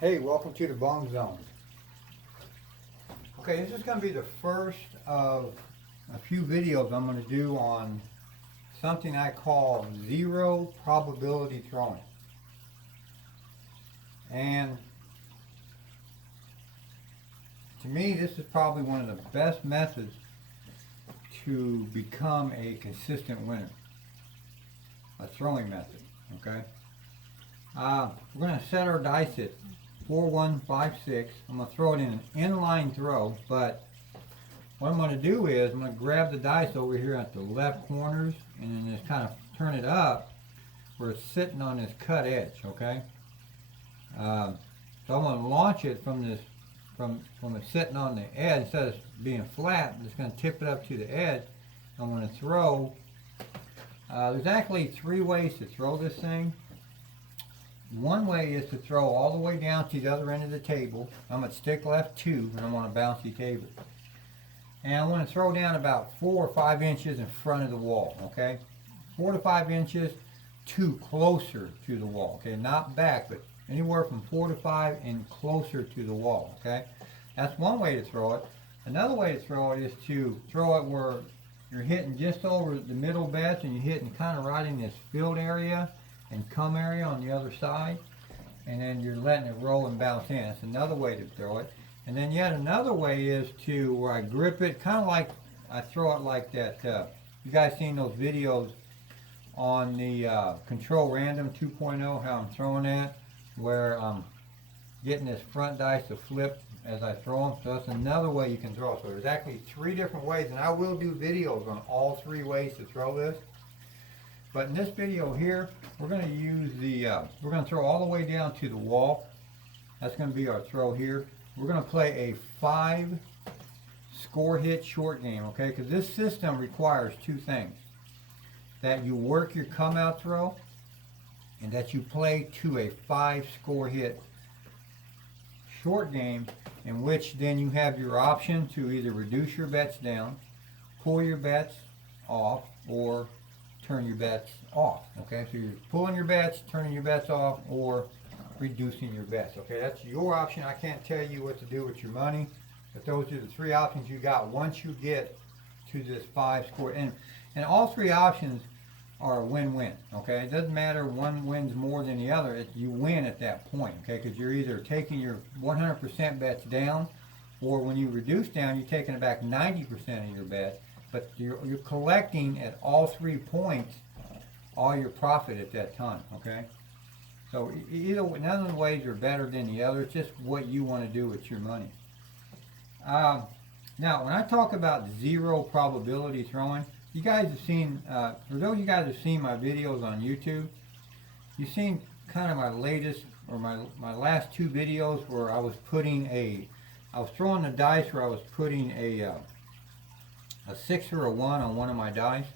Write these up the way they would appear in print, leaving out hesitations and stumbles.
Hey, welcome to the Bong Zone. Okay, this is going to be the first of a few videos I'm going to do on something I call zero probability throwing. And to me, this is probably one of the best methods to become a consistent winner. A throwing method, okay? We're going to set our dice at 4, 1, 5, 6. I'm going to throw it in an inline throw, but what I'm going to do is I'm going to grab the dice over here at the left corners and then just kind of turn it up where it's sitting on this cut edge, okay? So I'm going to launch it from this, from it sitting on the edge. Instead of being flat, I'm just going to tip it up to the edge. I'm going to throw. There's actually 3 ways to throw this thing. One way is to throw all the way down to the other end of the table. I'm at stick left 2 and I'm on a bouncy table. And I want to throw down about 4 or 5 inches in front of the wall, okay? 4 to 5 inches to closer to the wall, okay? Not back, but anywhere from 4 to 5 and closer to the wall, okay? That's one way to throw it. Another way to throw it is to throw it where you're hitting just over the middle bets and you're hitting kind of right in this field area and come area on the other side, and then you're letting it roll and bounce in. That's another way to throw it. And then yet another way is to where I grip it, kind of like I throw it like that. You guys seen those videos on the Control Random 2.0, how I'm throwing that, where I'm getting this front dice to flip as I throw them. So that's another way you can throw it. So there's actually 3 different ways, and I will do videos on all 3 ways to throw this. But in this video here, we're going to use the, we're going to throw all the way down to the wall. That's going to be our throw here. We're going to play a 5 score hit short game, okay? Because this system requires 2 things. That you work your come out throw, and that you play to a 5 score hit short game, in which then you have your option to either reduce your bets down, pull your bets off, or turn your bets off, okay? So you're pulling your bets, turning your bets off, or reducing your bets, okay? That's your option. I can't tell you what to do with your money, but those are the 3 options you got once you get to this 5 score. And all 3 options are a win-win, okay? It doesn't matter one wins more than the other. You win at that point, okay? Because you're either taking your 100% bets down, or when you reduce down, you're taking it back 90% of your bets. But you're collecting at all 3 points all your profit at that time, okay? So either none of the ways are better than the other. It's just what you want to do with your money. Now, when I talk about zero probability throwing, you guys have seen, for those of you guys have seen my videos on YouTube, you've seen kind of my latest, or my last 2 videos where I was putting I was throwing the dice where I was putting a 6 or a 1 on one of my dice.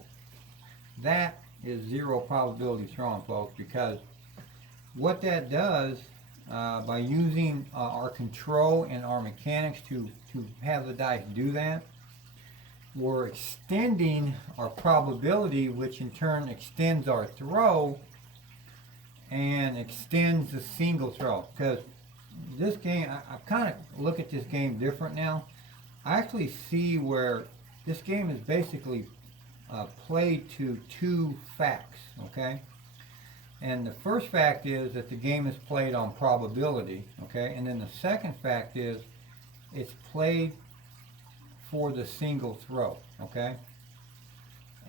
That is zero probability throwing, folks, because what that does, by using our control and our mechanics to have the dice do that, we're extending our probability, which in turn extends our throw and extends the single throw. Because this game, I kind of look at this game different now. I actually see where this game is basically played to 2 facts, okay? And the first fact is that the game is played on probability, okay? And then the second fact is it's played for the single throw, okay?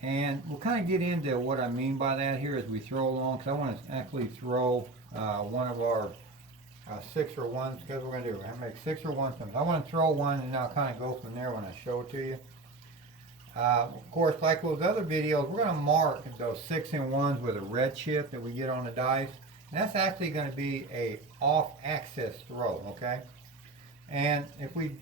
And we'll kind of get into what I mean by that here as we throw along, because I want to actually throw one of our 6 or 1s, because we're going to do, we're going to make 6 or 1 times. I want to throw one and I'll kind of go from there when I show it to you. Of course, like those other videos, we're going to mark those 6 and 1s with a red chip that we get on the dice. And that's actually going to be a off-axis throw, okay? And if we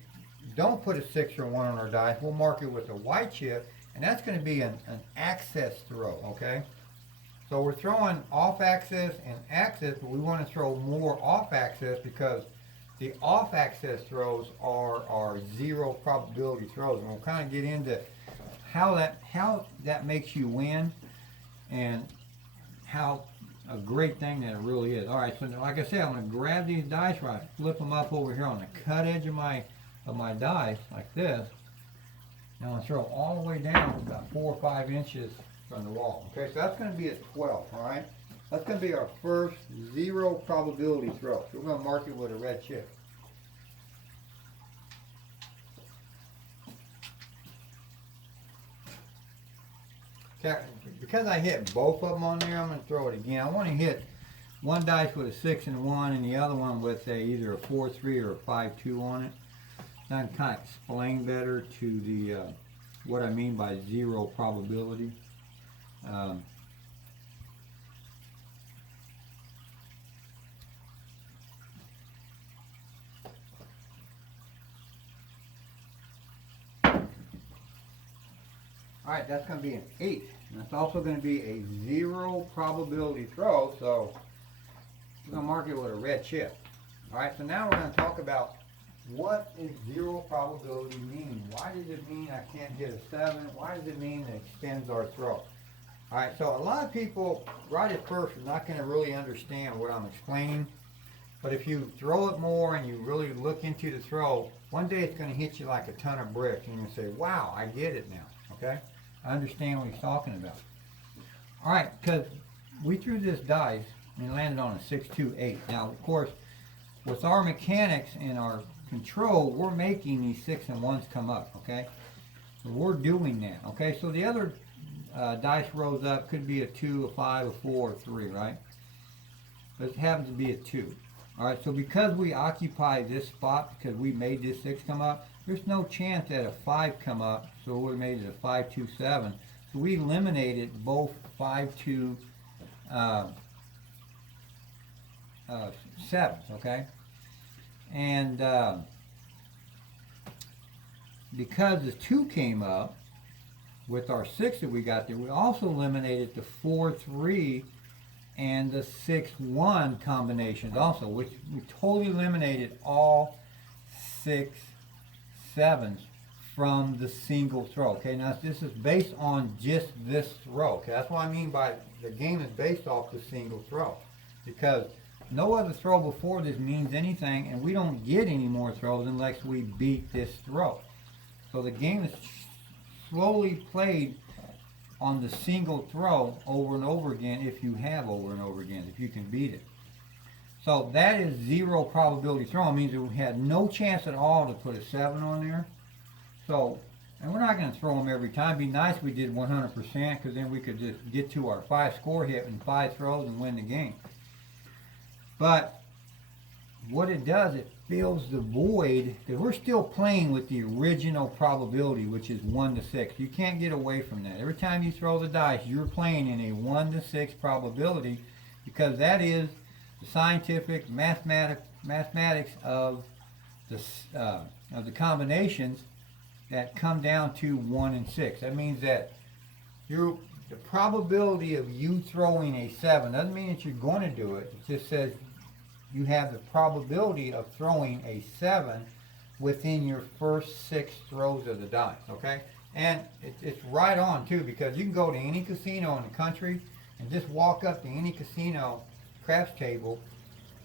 don't put a 6 or 1 on our dice, we'll mark it with a white chip, and that's going to be an axis throw, okay? So we're throwing off-axis and axis, but we want to throw more off-axis because the off-axis throws are zero probability throws. And we'll kind of get into how that makes you win, and how a great thing that it really is. All right, so like I said, I'm going to grab these dice rods, flip them up over here on the cut edge of my dice like this. And I'm going to throw all the way down to about 4 or 5 inches from the wall. Okay, so that's going to be a 12. All right, that's going to be our first 0 probability throw. So we're going to mark it with a red chip. Because I hit both of them on there, I'm going to throw it again. I want to hit one dice with a 6 and 1 and the other one with either a 4-3 or a 5-2 on it. So I can kind of explain better to the what I mean by 0 probability. Alright, that's going to be an 8. And that's also going to be a 0 probability throw, so we're going to mark it with a red chip. Alright, so now we're going to talk about what does 0 probability mean? Why does it mean I can't hit a 7? Why does it mean it extends our throw? Alright, so a lot of people right at first are not going to really understand what I'm explaining. But if you throw it more and you really look into the throw, one day it's going to hit you like a ton of bricks and you're going to say, wow, I get it now. Okay? I understand what he's talking about. Alright, because we threw this dice and it landed on a 6-2-8. Now, of course, with our mechanics and our control, we're making these 6 and 1s come up, okay? So we're doing that, okay? So the other dice rolls up could be a 2, a 5, a 4, a 3, right? But it happens to be a 2. Alright, so because we occupy this spot, because we made this 6 come up, there's no chance that a 5 come up, so we would have made it a 5-2-7. So we eliminated both 5-2 sevens, okay? And because the 2 came up with our 6 that we got there, we also eliminated the 4-3 and the 6-1 combinations also, which we totally eliminated all 6 sevens from the single throw. Okay, now this is based on just this throw. Okay, that's what I mean by the game is based off the single throw, because no other throw before this means anything, and we don't get any more throws unless we beat this throw. So the game is slowly played on the single throw over and over again, if you have over and over again, if you can beat it. So that is 0 probability throw. It means that we had no chance at all to put a 7 on there. So, and we're not going to throw them every time. It'd be nice if we did 100%, because then we could just get to our 5 score hit in 5 throws and win the game. But what it does, it fills the void, because we're still playing with the original probability, which is 1 to 6. You can't get away from that. Every time you throw the dice, you're playing in a 1 to 6 probability, because that is the scientific mathematics of the combinations that come down to 1 and 6. That means that the probability of you throwing a 7 doesn't mean that you're going to do it. It just says you have the probability of throwing a 7 within your first 6 throws of the dice, okay? And it's right on, too, because you can go to any casino in the country and just walk up to any casino craps table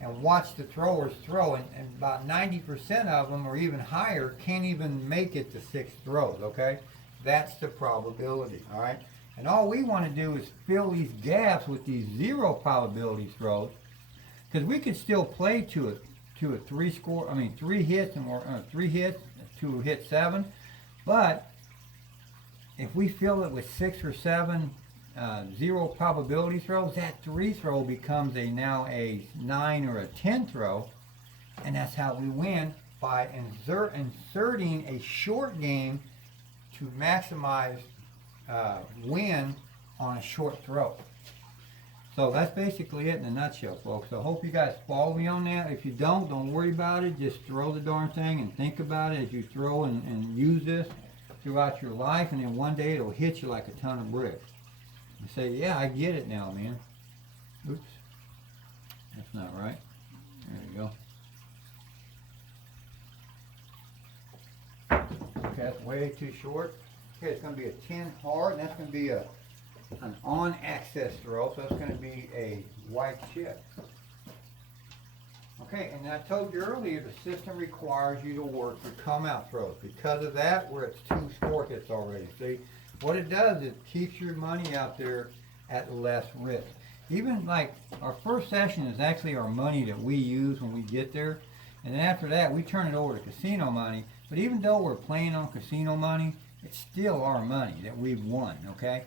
and watch the throwers throw, and about 90% of them, or even higher, can't even make it to 6 throws, okay? That's the probability, all right? And all we want to do is fill these gaps with these 0 probability throws, because we could still play to a 3 score, 3 hits and more, 3 hits to hit 7, but if we fill it with 6 or 7 0 probability throws, that 3 throw becomes now a 9 or a 10 throw, and that's how we win, by inserting a short game to maximize win on a short throw. So that's basically it in a nutshell, folks. So I hope you guys follow me on that. If you don't worry about it. Just throw the darn thing and think about it as you throw and use this throughout your life, and then one day it'll hit you like a ton of bricks. And say, yeah, I get it now, man. Oops. That's not right. There you go. Okay, that's way too short. Okay, it's going to be a 10 hard, and that's going to be a an on access throw, so it's going to be a white chip. Okay, and I told you earlier the system requires you to work your come out throws. Because of that, we're at 2 score hits already. See, what it does is it keeps your money out there at less risk. Even like our first session is actually our money that we use when we get there. And then after that, we turn it over to casino money. But even though we're playing on casino money, it's still our money that we've won, okay?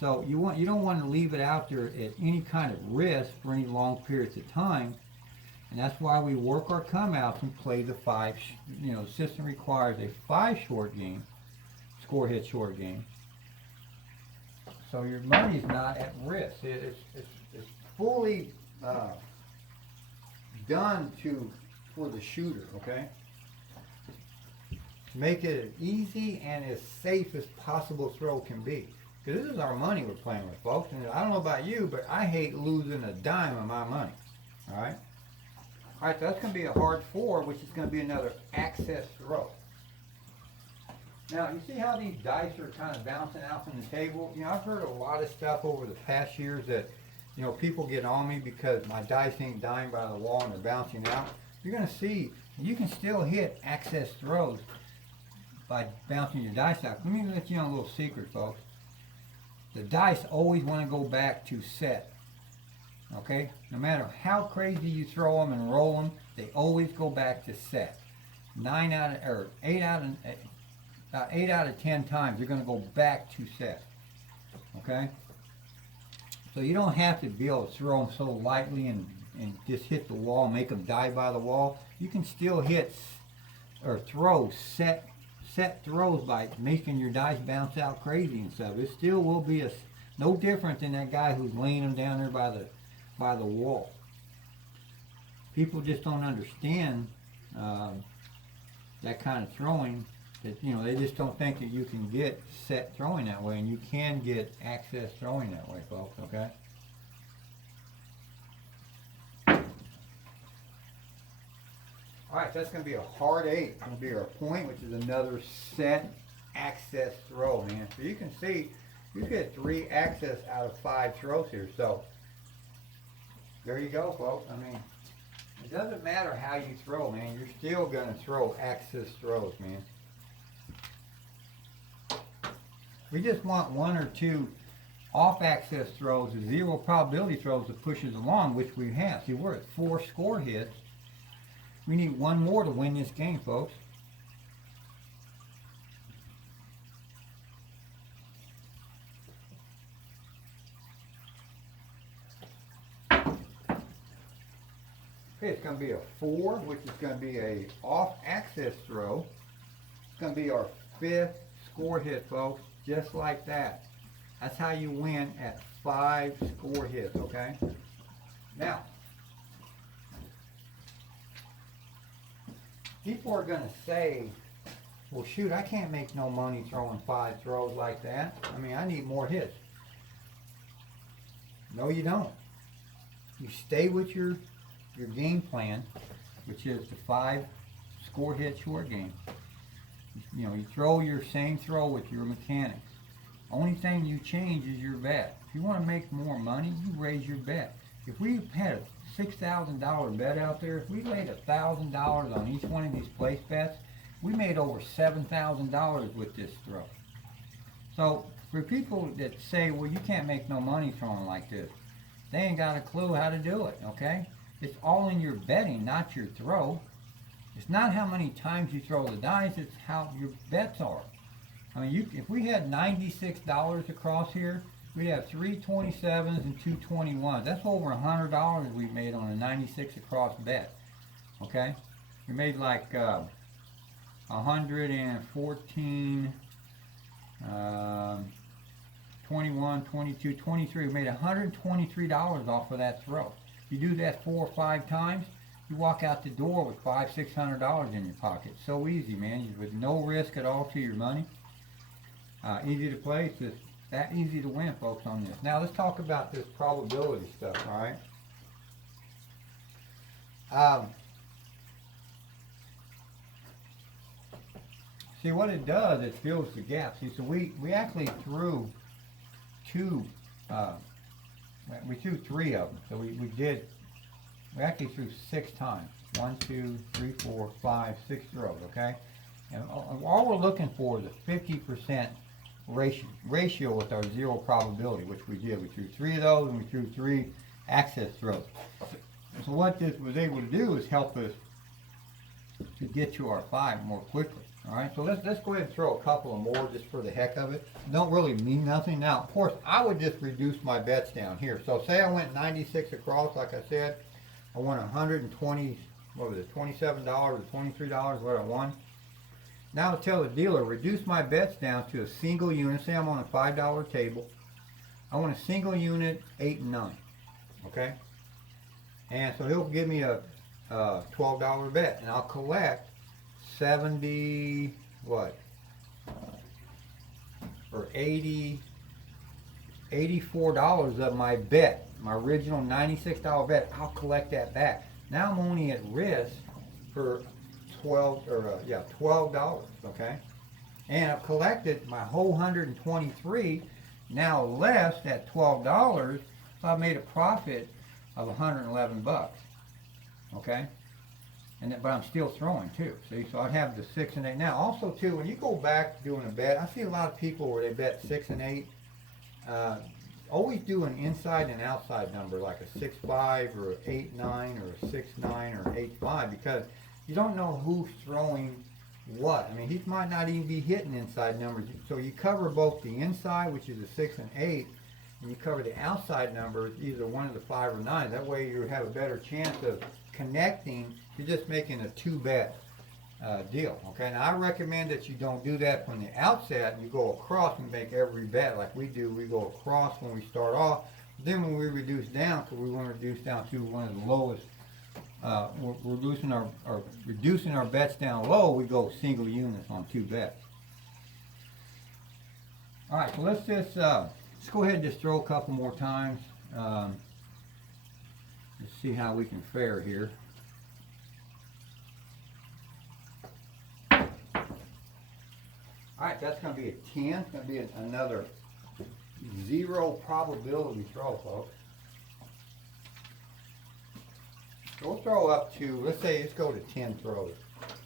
So you don't want to leave it out there at any kind of risk for any long periods of time. And that's why we work our come outs and play the 5, the system requires a 5 short game, score hit short game. So your money's not at risk. It's fully done for the shooter, okay? Make it as easy and as safe as possible throw can be. Because this is our money we're playing with, folks. And I don't know about you, but I hate losing a dime of my money. All right? All right, so that's going to be a hard 4, which is going to be another access throw. Now, you see how these dice are kind of bouncing out from the table? I've heard a lot of stuff over the past years that, people get on me because my dice ain't dying by the wall and they're bouncing out. You're going to see, you can still hit access throws by bouncing your dice out. Let me let you know a little secret, folks. The dice always want to go back to set. Okay? No matter how crazy you throw them and roll them, they always go back to set. 8 out of 10 times they're going to go back to set. Okay? So you don't have to be able to throw them so lightly and just hit the wall, make them die by the wall. You can still hit or throw set throws by making your dice bounce out crazy and stuff. It still will be no different than that guy who's laying them down there by the wall. People just don't understand that kind of throwing. That they just don't think that you can get set throwing that way, and you can get access throwing that way, folks. Okay. All right, so that's going to be a hard 8. It's going to be our point, which is another set access throw, man. So you can see you get 3 access out of 5 throws here. So there you go, folks. I mean, it doesn't matter how you throw, man. You're still going to throw access throws, man. We just want 1 or 2 off access throws, 0 probability throws that pushes along, which we have. See, we're at 4 score hits. We need 1 more to win this game, folks. Okay, it's going to be a 4, which is going to be a off access throw. It's going to be our 5th score hit, folks, just like that. That's how you win at 5 score hits, okay? Now, people are going to say, well, shoot, I can't make no money throwing 5 throws like that. I mean, I need more hits. No, you don't. You stay with your game plan, which is the 5 score hit short game. You throw your same throw with your mechanics. Only thing you change is your bet. If you want to make more money, you raise your bet. If we had a $6,000 bet out there, if we laid $1,000 on each one of these place bets, we made over $7,000 with this throw. So for people that say, well, you can't make no money throwing like this, they ain't got a clue how to do it, okay? It's all in your betting, not your throw. It's not how many times you throw the dice, it's how your bets are. I mean, if we had $96 across here, we'd have 3 27s and 2 21s. That's over $100 we made on a 96 across bet. Okay? We made like 114, 21, 22, 23. We made $123 off of that throw. You do that 4 or 5 times, you walk out the door with $500, $600 in your pocket. So easy, man, with no risk at all to your money. Easy to play. It's just that easy to win, folks, on this. Now let's talk about this probability stuff, all right? See what it does, it fills the gap. See, so we actually threw we threw 3 of them. So we actually threw 6 times. 1, 2, 3, 4, 5, 6 throws, okay? And all we're looking for is a 50% ratio with our zero probability, which we did. We threw 3 of those and we threw 3 access throws. So what this was able to do is help us to get to our 5 more quickly. All right, so let's go ahead and throw a couple of more just for the heck of it. Don't really mean nothing. Now, of course, I would just reduce my bets down here. So say I went 96 across, like I said, I won 120, what was it, $27 or $23, what I won. Now I'll tell the dealer, reduce my bets down to a single unit. Say I'm on a $5 table. I want a single unit, 8 and 9, okay? And so he'll give me a $12 bet, and I'll collect 70, what, or 80, $84 of my bet, my original $96 bet. I'll collect that back. Now I'm only at risk for $12, okay? And I've collected my whole 123, now less that $12, so I made a profit of 111 bucks, okay? But I'm still throwing too, see? So I'd have the 6 and 8. Now also too, when you go back doing a bet, I see a lot of people where they bet 6 and 8. Always do an inside and outside number, like a 6-5 or an 8-9 or a 6-9 or an 8-5, because you don't know who's throwing what. I mean, he might not even be hitting inside numbers. So you cover both the inside, which is a 6 and 8, and you cover the outside numbers, either one of the 5 or 9. That way you have a better chance of connecting. You're just making a 2-bet deal. Okay, now I recommend that you don't do that from the outset. You go across and make every bet like we do. We go across when we start off. Then when we reduce down, because we want to reduce down to one of the lowest, we're reducing our bets down low. We go single units on 2 bets. All right, so let's go ahead and just throw a couple more times. Let's see how we can fare here. All right, that's going to be a 10. It's going to be another zero probability throw, folks. So we'll throw up to, let's go to 10 throws.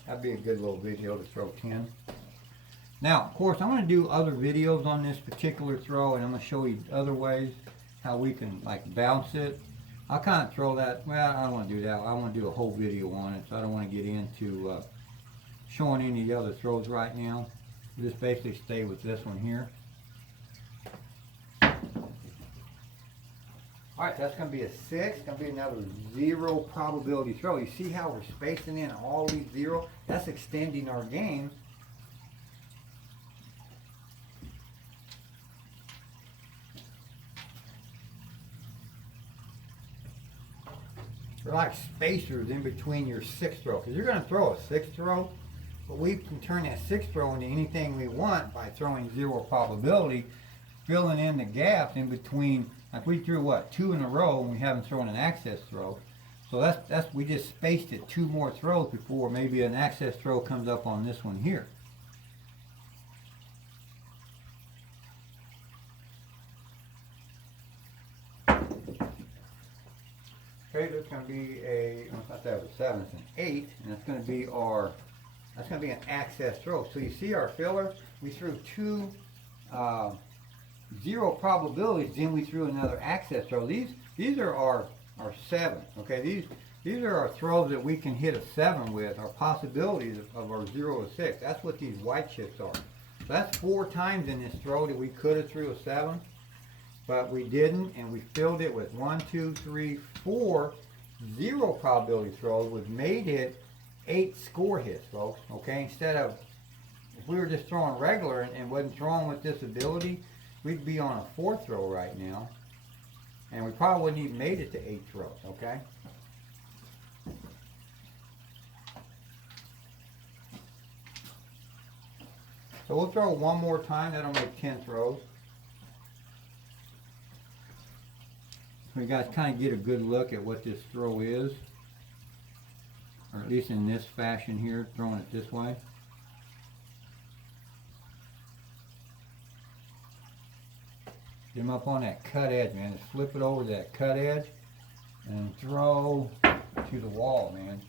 That'd be a good little video to throw 10. Now, of course, I'm going to do other videos on this particular throw, and I'm going to show you other ways how we can like bounce it. I'll kind of throw that, well, I don't want to do that. I want to do a whole video on it, so I don't want to get into showing any of the other throws right now. We'll just basically stay with this one here. Alright, so that's going to be a 6. It's going to be another zero probability throw. You see how we're spacing in all these zeros? That's extending our game. They're like spacers in between your 6th throw. Because you're going to throw a 6th throw, but we can turn that 6th throw into anything we want by throwing zero probability, filling in the gaps in between. Like we threw what, 2 in a row and we haven't thrown an access throw. So that's we just spaced it 2 more throws before maybe an access throw comes up on this one here. Okay, there's going to be I thought that was a 7, it's an 8, and that's going to be that's going to be an access throw. So you see our filler, we threw 2 zero probabilities, then we threw another access throw. These are our 7, okay? These are our throws that we can hit a 7 with, our possibilities of our 0 to 6. That's what these white chips are. So that's 4 times in this throw that we could have threw a 7. But we didn't, and we filled it with 1, 2, 3, 4 zero probability throws, which made it 8 score hits, folks. Okay, instead of, if we were just throwing regular and wasn't throwing with this ability, we'd be on a 4th throw right now, and we probably wouldn't even made it to 8 throws. Okay. So we'll throw one more time. That'll make 10 throws. So you guys kind of get a good look at what this throw is, or at least in this fashion here, throwing it this way. Get them up on that cut edge, man. Just flip it over that cut edge and throw to the wall, man.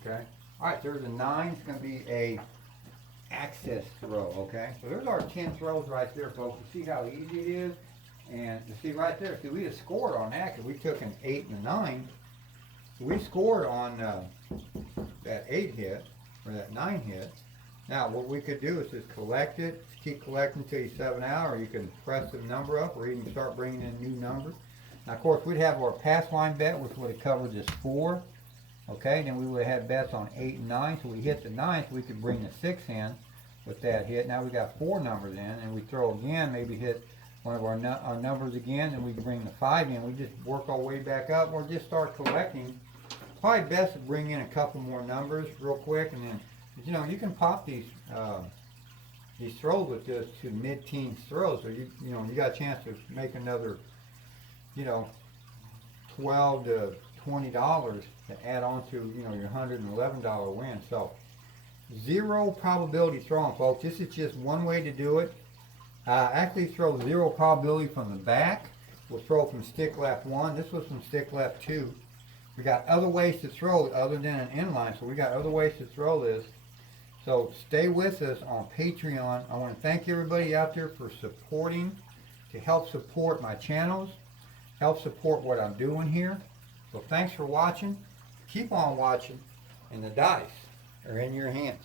Okay? Alright, there's a 9. It's going to be a access throw, okay? So there's our 10 throws right there, folks. You see how easy it is? And you see right there, see, we just scored on that because we took an 8 and a 9. So we scored on that 8 hit, or that 9 hit. Now, what we could do is just collect it, just keep collecting until you 7 out, or you can press the number up, or even start bringing in new numbers. Now, of course, we'd have our pass line bet, which would have covered this 4. Okay, then we would have had bets on 8 and 9, so we hit the 9, so we could bring the 6 in with that hit. Now we got 4 numbers in, and we throw again, maybe hit one of our numbers again, and we can bring the 5 in. We just work our way back up, or just start collecting. Probably best to bring in a couple more numbers real quick, and then, you know, you can pop these throws with this to mid-teens throws, so you know, you got a chance to make another, you know, $12 to $20 to add on to, you know, your $111 win. So 0 probability throwing, folks. This is just one way to do it. Actually throw 0 probability from the back. We'll throw from stick left 1. This was from stick left 2. We got other ways to throw it other than an inline, so we got other ways to throw this. So stay with us on Patreon. I want to thank everybody out there for supporting, to help support my channels, help support what I'm doing here. So thanks for watching. Keep on watching, and the dice are in your hands.